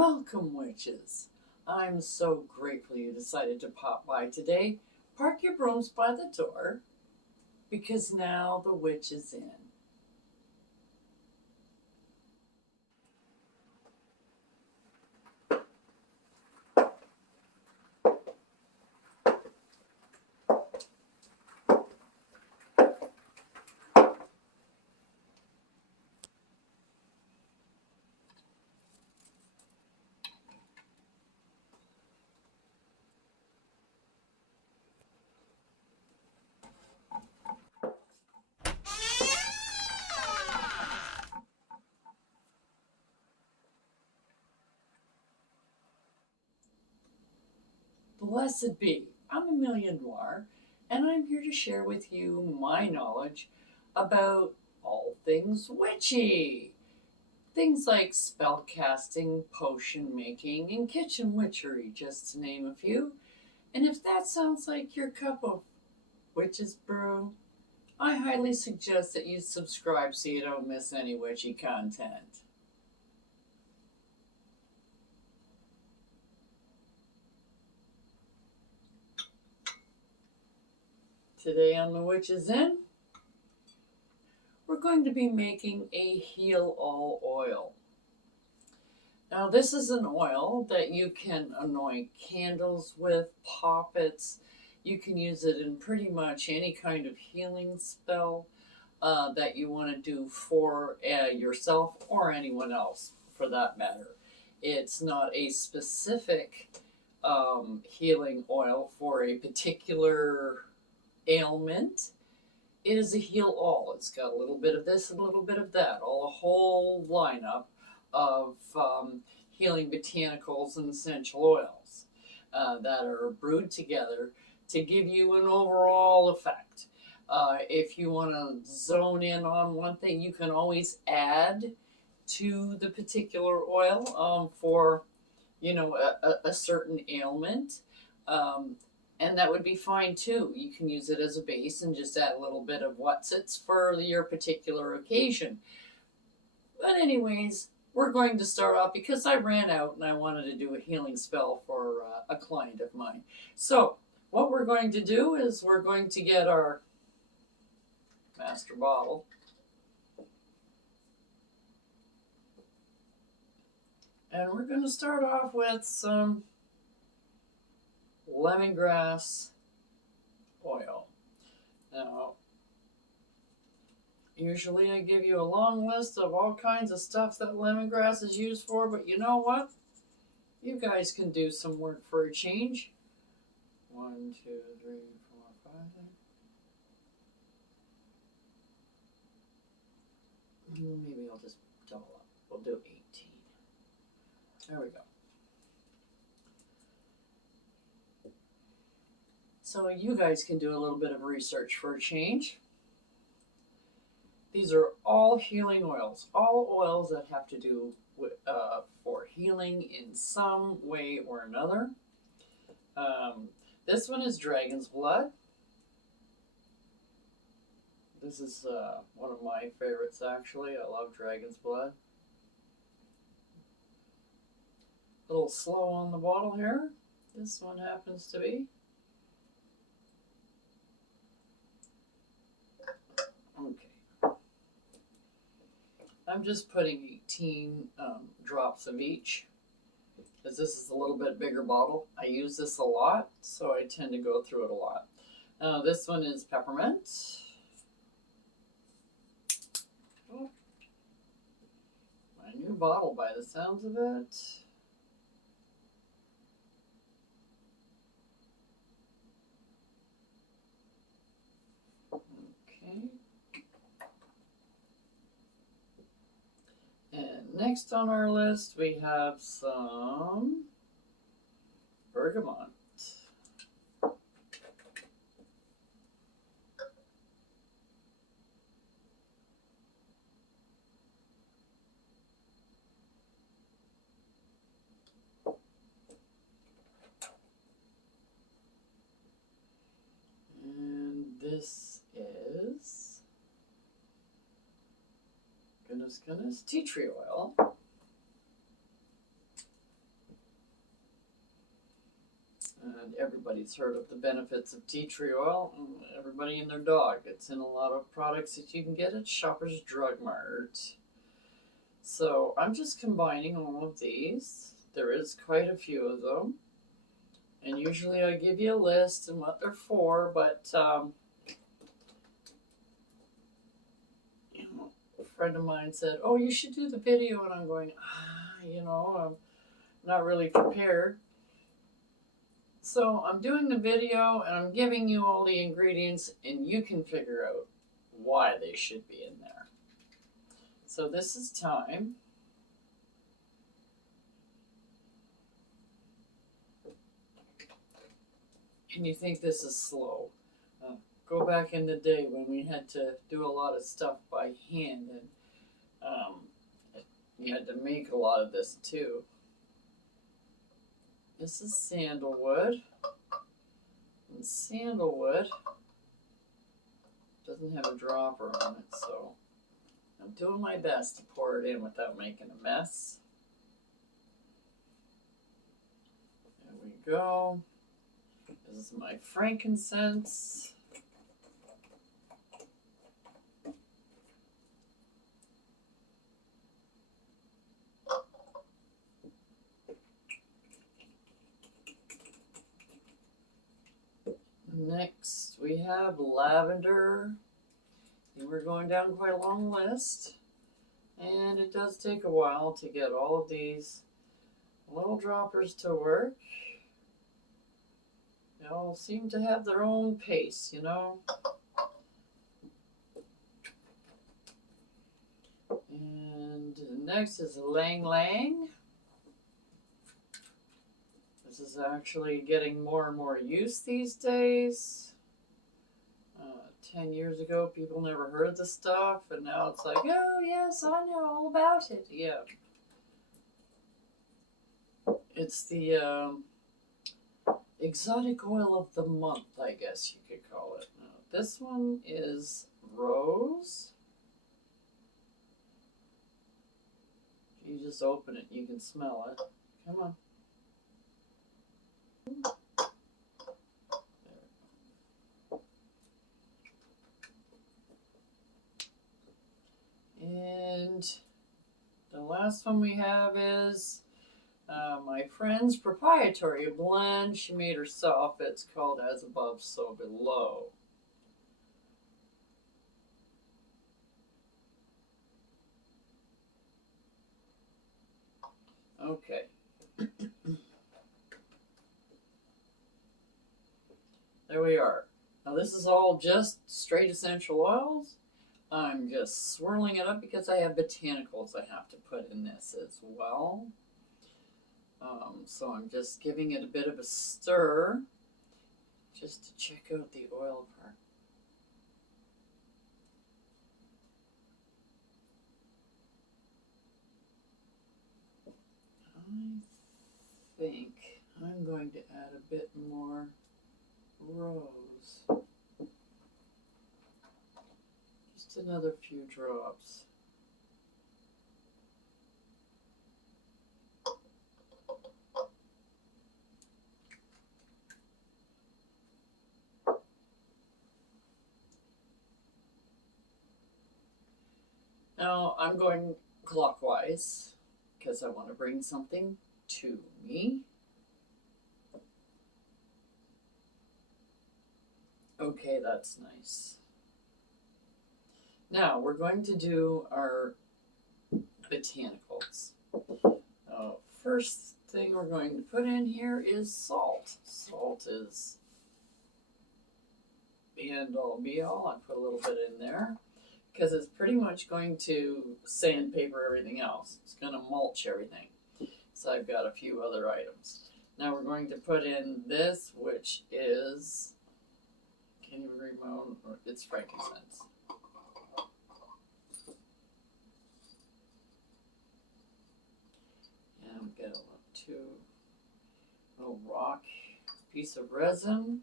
Welcome, witches. I'm so grateful you decided to pop by today. Park your brooms by the door because now the witch is in. Blessed be. I'm Amelia Noir, and I'm here to share with you my knowledge about all things witchy. Things like spell casting, potion making, and kitchen witchery, just to name a few. And if that sounds like your cup of witch's brew, I highly suggest that you subscribe so you don't miss any witchy content. Today on The Witch is In, we're going to be making a heal all oil. Now this is an oil that you can anoint candles with, poppets. You can use it in pretty much any kind of healing spell that you want to do for yourself or anyone else for that matter. It's not a specific healing oil for a particular ailment. It is a heal all. It's got a little bit of this and a little bit of that, all a whole lineup of healing botanicals and essential oils that are brewed together to give you an overall effect. If you want to zone in on one thing, you can always add to the particular oil for, a certain ailment. And that would be fine too. You can use it as a base and just add a little bit of what's it's for your particular occasion. But anyways, we're going to start off because I ran out and I wanted to do a healing spell for a client of mine. So what we're going to do is we're going to get our master bottle. And we're going to start off with some lemongrass oil. Now, usually I give you a long list of all kinds of stuff that lemongrass is used for, but you know what? You guys can do some work for a change. 1, 2, 3, 4, 5. Maybe I'll just double up. We'll do 18. There we go. So you guys can do a little bit of research for a change. These are all healing oils, all oils that have to do with, for healing in some way or another. This one is dragon's blood. This is one of my favorites, actually. I love dragon's blood. A little slow on the bottle here. This one happens to be. Okay. I'm just putting 18 drops of each because this is a little bit bigger bottle. I use this a lot, so I tend to go through it a lot. This one is peppermint. Oh, my new bottle by the sounds of it. Okay. And next on our list, we have some bergamot. And this is goodness, tea tree oil. everybody's heard of the benefits of tea tree oil. Everybody and their dog. It's in a lot of products that you can get at Shoppers Drug Mart. So I'm just combining all of these. There is quite a few of them. And usually I give you a list and what they're for, but a friend of mine said, oh, you should do the video. And I'm going, I'm not really prepared. So I'm doing the video and I'm giving you all the ingredients and you can figure out why they should be in there. So this is thyme. And you think this is slow. Go back in the day when we had to do a lot of stuff by hand, and you had to make a lot of this too. This is sandalwood. And sandalwood doesn't have a dropper on it, so I'm doing my best to pour it in without making a mess. There we go. This is my frankincense. Next, we have lavender. And we're going down quite a long list. And it does take a while to get all of these little droppers to work. They all seem to have their own pace, you know. And next is Lang Lang. This is actually getting more and more use these days. 10 years ago, people never heard of the stuff, and now it's like, oh yes, I know all about it. Yeah. It's the exotic oil of the month, I guess you could call it. Now, this one is rose. You just open it, you can smell it. Come on. And the last one we have is my friend's proprietary blend. She made herself. It's called As Above, So Below. Okay. There we are. Now this is all just straight essential oils. I'm just swirling it up because I have botanicals I have to put in this as well. So I'm just giving it a bit of a stir just to check out the oil part. I think I'm going to add a bit more rose. Just another few drops. Now I'm going clockwise because I want to bring something to me. Okay, that's nice. Now we're going to do our botanicals. First thing we're going to put in here is salt. Salt is the end all be all. I put a little bit in there because it's pretty much going to sandpaper everything else. It's going to mulch everything. So I've got a few other items. Now we're going to put in this, which is, can you remove, it's frankincense. And get a little rock piece of resin.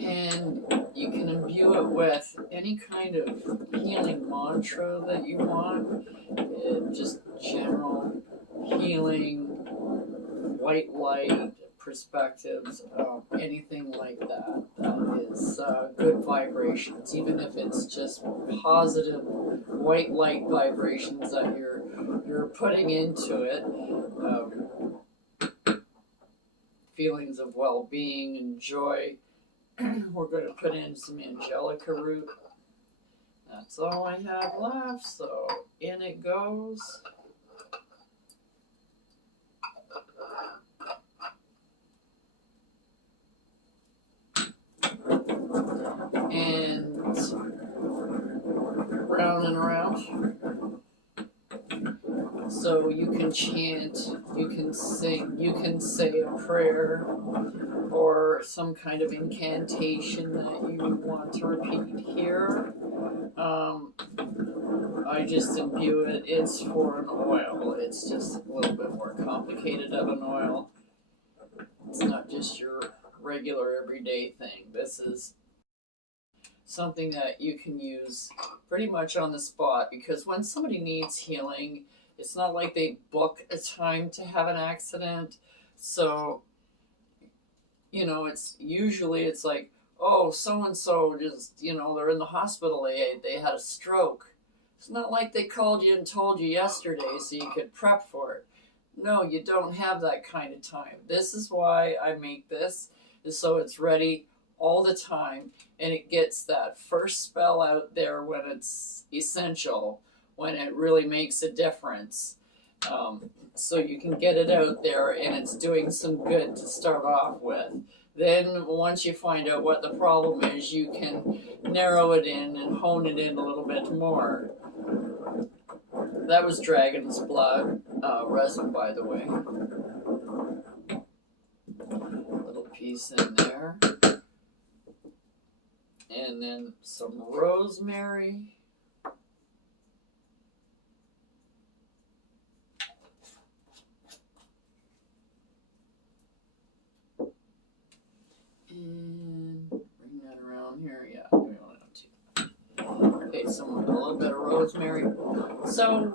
And you can imbue imbue it with any kind of healing mantra that you want. Just general healing, white light, perspectives, anything like that. That is good vibrations, even if it's just positive white light vibrations that you're putting into it. Feelings of well-being and joy. We're going to put in some angelica root. That's all I have left, so in it goes. And round and around. So you can chant, you can sing, you can say a prayer or some kind of incantation that you want to repeat here. I just imbue it. It's for an oil. It's just a little bit more complicated of an oil. It's not just your regular everyday thing. This is something that you can use pretty much on the spot, because when somebody needs healing, it's not like they book a time to have an accident. So, you know, it's like, oh, so-and-so just, you know, they're in the hospital, they had a stroke. It's not like they called you and told you yesterday so you could prep for it. No, you don't have that kind of time. This is why I make this, is so it's ready all the time, and it gets that first spell out there when it's essential, when it really makes a difference. So you can get it out there and it's doing some good to start off with. Then once you find out what the problem is, you can narrow it in and hone it in a little bit more. That was dragon's blood resin, by the way. A little piece in there. And then some rosemary. And bring that around here. Yeah, we want to. Okay, so a little bit of rosemary. So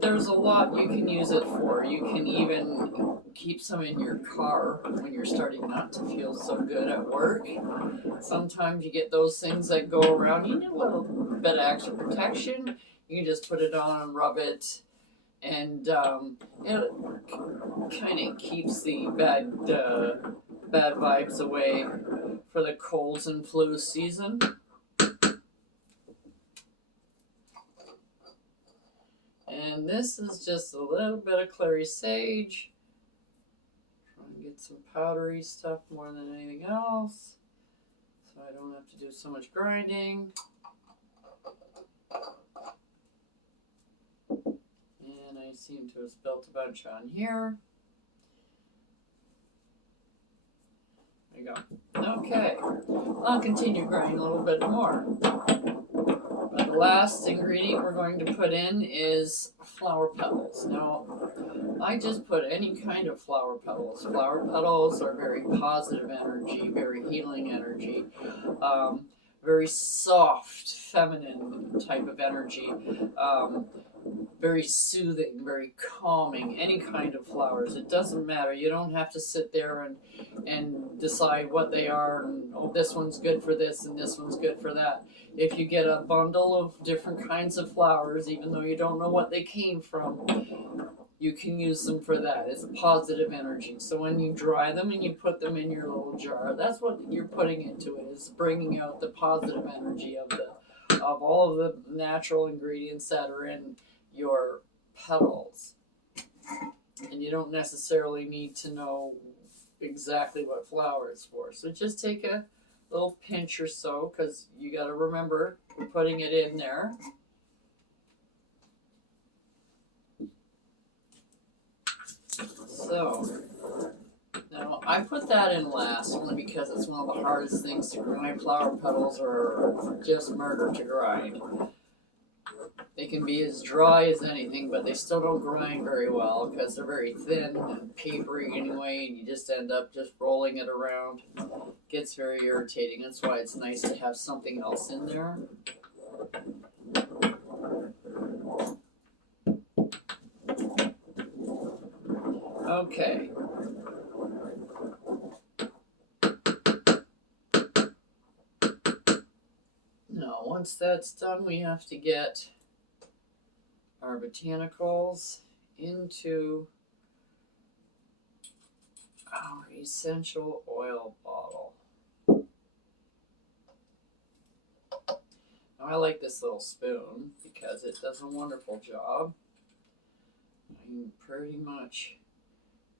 there's a lot you can use it for. You can even keep some in your car when you're starting not to feel so good at work. Sometimes you get those things that go around. You need a little bit of extra protection. You can just put it on and rub it. And it kind of keeps the bad vibes away for the colds and flu season. And this is just a little bit of clary sage. Trying to get some powdery stuff more than anything else, so I don't have to do so much grinding. And I seem to have spilt a bunch on here. There you go. Okay, I'll continue grinding a little bit more. But the last ingredient we're going to put in is flower petals. Now, I just put any kind of flower petals. Flower petals are very positive energy, very healing energy, very soft, feminine type of energy. Very soothing, very calming, any kind of flowers. It doesn't matter. You don't have to sit there and decide what they are, and oh, this one's good for this and this one's good for that. If you get a bundle of different kinds of flowers, even though you don't know what they came from, you can use them for that. It's a positive energy. So when you dry them and you put them in your little jar, that's what you're putting into it, is bringing out the positive energy of all of the natural ingredients that are in your petals. And you don't necessarily need to know exactly what flower it's for. So just take a little pinch or so, because you got to remember we're putting it in there. So now I put that in last only because it's one of the hardest things to grind. Flower petals are just murder to grind. They can be as dry as anything, but they still don't grind very well because they're very thin and papery anyway, and you just end up just rolling it around. It gets very irritating. That's why it's nice to have something else in there. Okay. Now, once that's done, we have to get our botanicals into our essential oil bottle. Now, I like this little spoon because it does a wonderful job. I can pretty much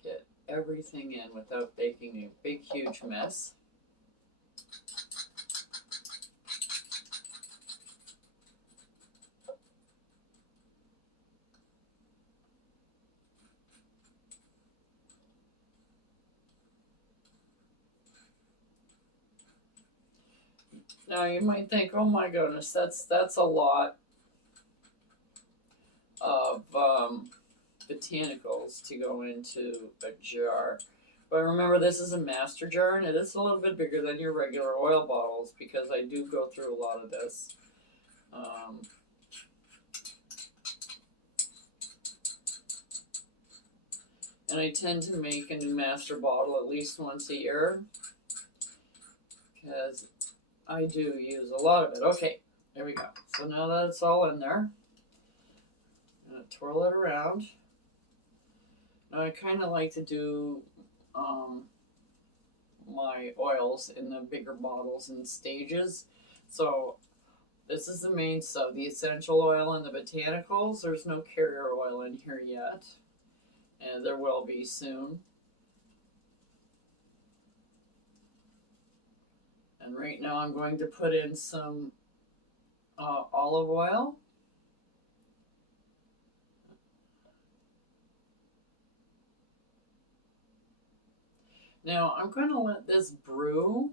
get everything in without making a big, huge mess. Now you might think, oh my goodness, that's a lot of botanicals to go into a jar. But remember, this is a master jar, and it is a little bit bigger than your regular oil bottles because I do go through a lot of this. And I tend to make a new master bottle at least once a year because I do use a lot of it. Okay, there we go. So now that it's all in there, I'm going to twirl it around. Now I kind of like to do my oils in the bigger bottles in stages. So this is the main stuff, the essential oil and the botanicals. There's no carrier oil in here yet, and there will be soon. And right now I'm going to put in some olive oil. Now I'm going to let this brew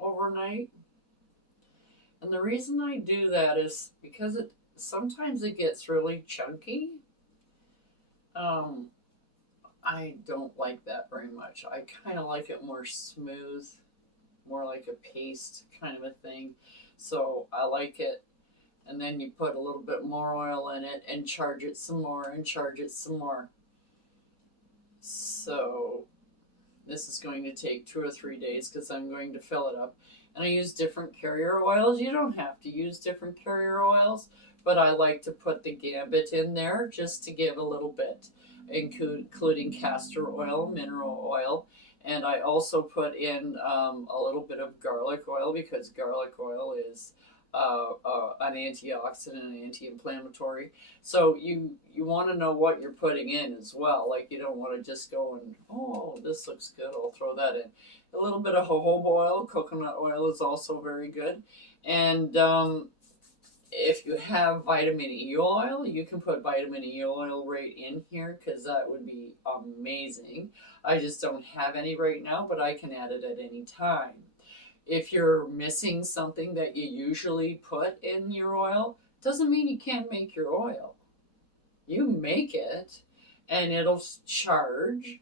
overnight. And the reason I do that is because sometimes it gets really chunky. I don't like that very much. I kind of like it more smooth, more like a paste kind of a thing. So I like it. And then you put a little bit more oil in it and charge it some more and charge it some more. So this is going to take 2 or 3 days because I'm going to fill it up. And I use different carrier oils. You don't have to use different carrier oils, but I like to put the gambit in there just to give a little bit, including castor oil, mineral oil. And I also put in a little bit of garlic oil because garlic oil is an antioxidant and anti-inflammatory. So you want to know what you're putting in as well. Like you don't want to just go and, oh, this looks good, I'll throw that in. A little bit of jojoba oil, coconut oil is also very good. And if you have vitamin E oil, you can put vitamin E oil right in here because that would be amazing. I just don't have any right now, but I can add it at any time. If you're missing something that you usually put in your oil, doesn't mean you can't make your oil. You make it, and it'll charge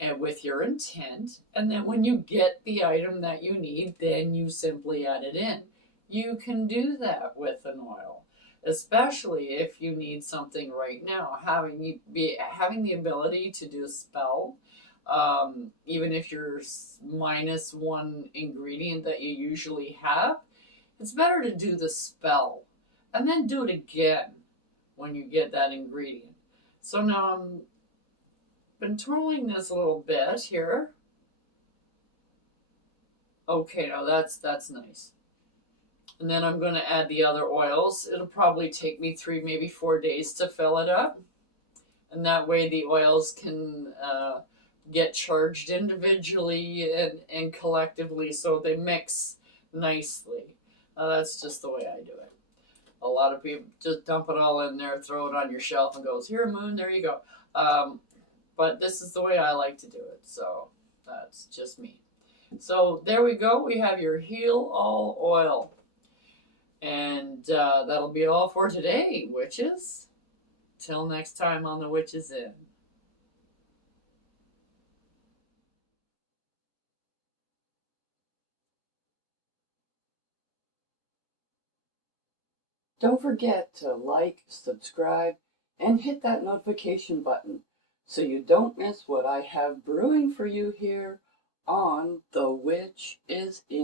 and with your intent, and then when you get the item that you need, then you simply add it in. You can do that with an oil, especially if you need something right now. Having the ability to do a spell, even if you're minus one ingredient that you usually have, it's better to do the spell and then do it again when you get that ingredient. So now I'm been twirling this a little bit here. Okay, now that's nice. And then I'm going to add the other oils. It'll probably take me 3, maybe 4 days to fill it up. And that way the oils can get charged individually and collectively so they mix nicely. That's just the way I do it. A lot of people just dump it all in there, throw it on your shelf and goes, here, Moon, there you go. But this is the way I like to do it. So that's just me. So there we go. We have your Heal All oil. And that'll be all for today, witches. Till next time on The Witch's Inn. Don't forget to like, subscribe, and hit that notification button so you don't miss what I have brewing for you here on The Witch is In.